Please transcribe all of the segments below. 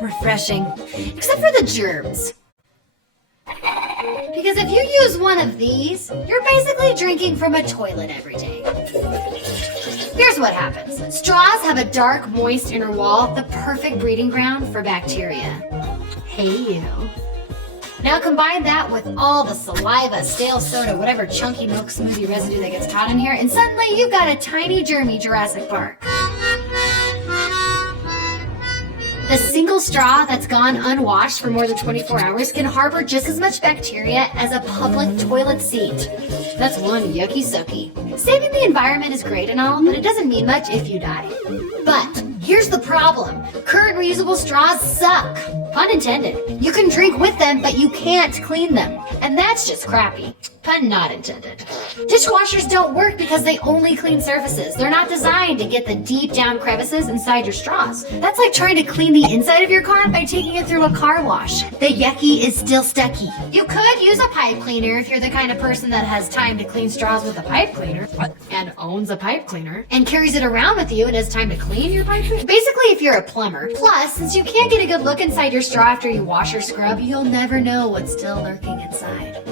Refreshing. Except for the germs. Because if you use one of these, you're basically drinking from a toilet every day. Here's what happens. Straws have a dark, moist inner wall, the perfect breeding ground for bacteria. Hey you. Now combine that with all the saliva, stale soda, whatever chunky milk smoothie residue that gets caught in here, and suddenly you've got a tiny germy Jurassic Park. The single straw that's gone unwashed for more than 24 hours can harbor just as much bacteria as a public toilet seat. That's one yucky sucky. Saving the environment is great and all, but it doesn't mean much if you die. But here's the problem. Current reusable straws suck. Pun intended. You can drink with them, but you can't clean them. And that's just crappy. Pun not intended. Dishwashers don't work because they only clean surfaces. They're not designed to get the deep down crevices inside your straws. That's like trying to clean the inside of your car by taking it through a car wash. The yucky is still stucky. You could use a pipe cleaner if you're the kind of person that has time to clean straws with a pipe cleaner and owns a pipe cleaner and carries it around with you and has time to clean your pipe cleaner. Basically, if you're a plumber. Plus, since you can't get a good look inside your straw after you wash or scrub, you'll never know what's still lurking inside.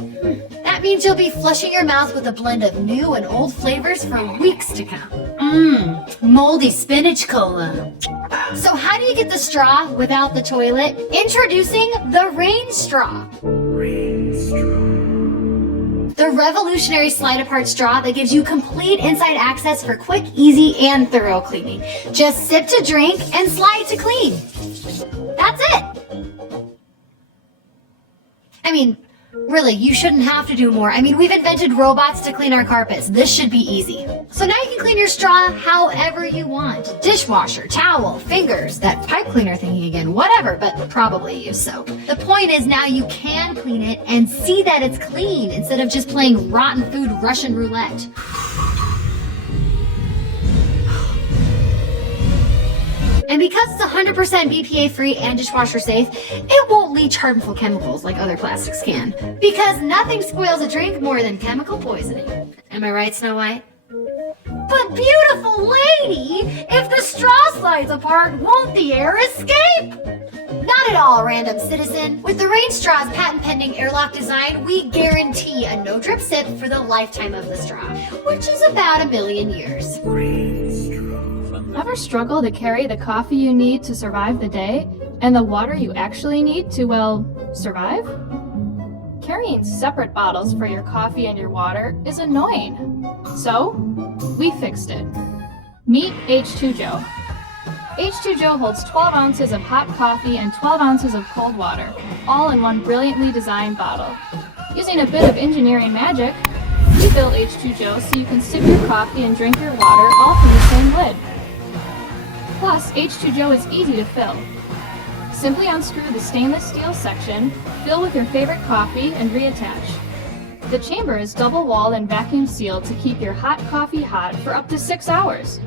That means you'll be flushing your mouth with a blend of new and old flavors for weeks to come. Moldy spinach cola. So how do you get the straw without the toilet? Introducing the Rain Straw. The revolutionary slide-apart straw that gives you complete inside access for quick, easy, and thorough cleaning. Just sip to drink and slide to clean. That's it. I mean, really, you shouldn't have to do more. I mean, we've invented robots to clean our carpets. This should be easy. So now you can clean your straw however you want. Dishwasher, towel, fingers, that pipe cleaner thingy again, whatever, but probably use soap. The point is now you can clean it and see that it's clean instead of just playing rotten food Russian roulette. And because it's 100% BPA free and dishwasher safe, it won't leach harmful chemicals like other plastics can. Because nothing spoils a drink more than chemical poisoning. Am I right, Snow White? But beautiful lady, if the straw slides apart, won't the air escape? Not at all, random citizen. With the Rain Straw's patent-pending airlock design, we guarantee a no-drip sip for the lifetime of the straw, which is about 1 million years. Ever struggle to carry the coffee you need to survive the day and the water you actually need to, well, survive? Carrying separate bottles for your coffee and your water is annoying. So, we fixed it. Meet H2Joe. H2Joe holds 12 ounces of hot coffee and 12 ounces of cold water, all in one brilliantly designed bottle. Using a bit of engineering magic, we built H2Joe so you can sip your coffee and drink your water all from the same lid. Plus, H2Joe is easy to fill. Simply unscrew the stainless steel section, fill with your favorite coffee, and reattach. The chamber is double-walled and vacuum sealed to keep your hot coffee hot for up to 6 hours.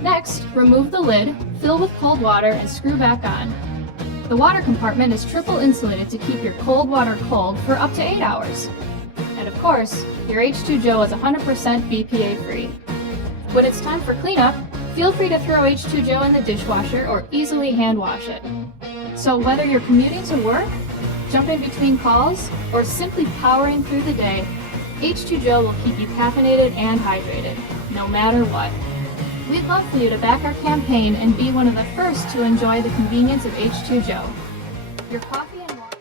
Next, remove the lid, fill with cold water, and screw back on. The water compartment is triple insulated to keep your cold water cold for up to 8 hours. And of course, your H2Joe is 100% BPA free. When it's time for cleanup, feel free to throw H2Joe in the dishwasher or easily hand wash it. So whether you're commuting to work, jumping between calls, or simply powering through the day, H2Joe will keep you caffeinated and hydrated, no matter what. We'd love for you to back our campaign and be one of the first to enjoy the convenience of H2Joe. Your coffee and water.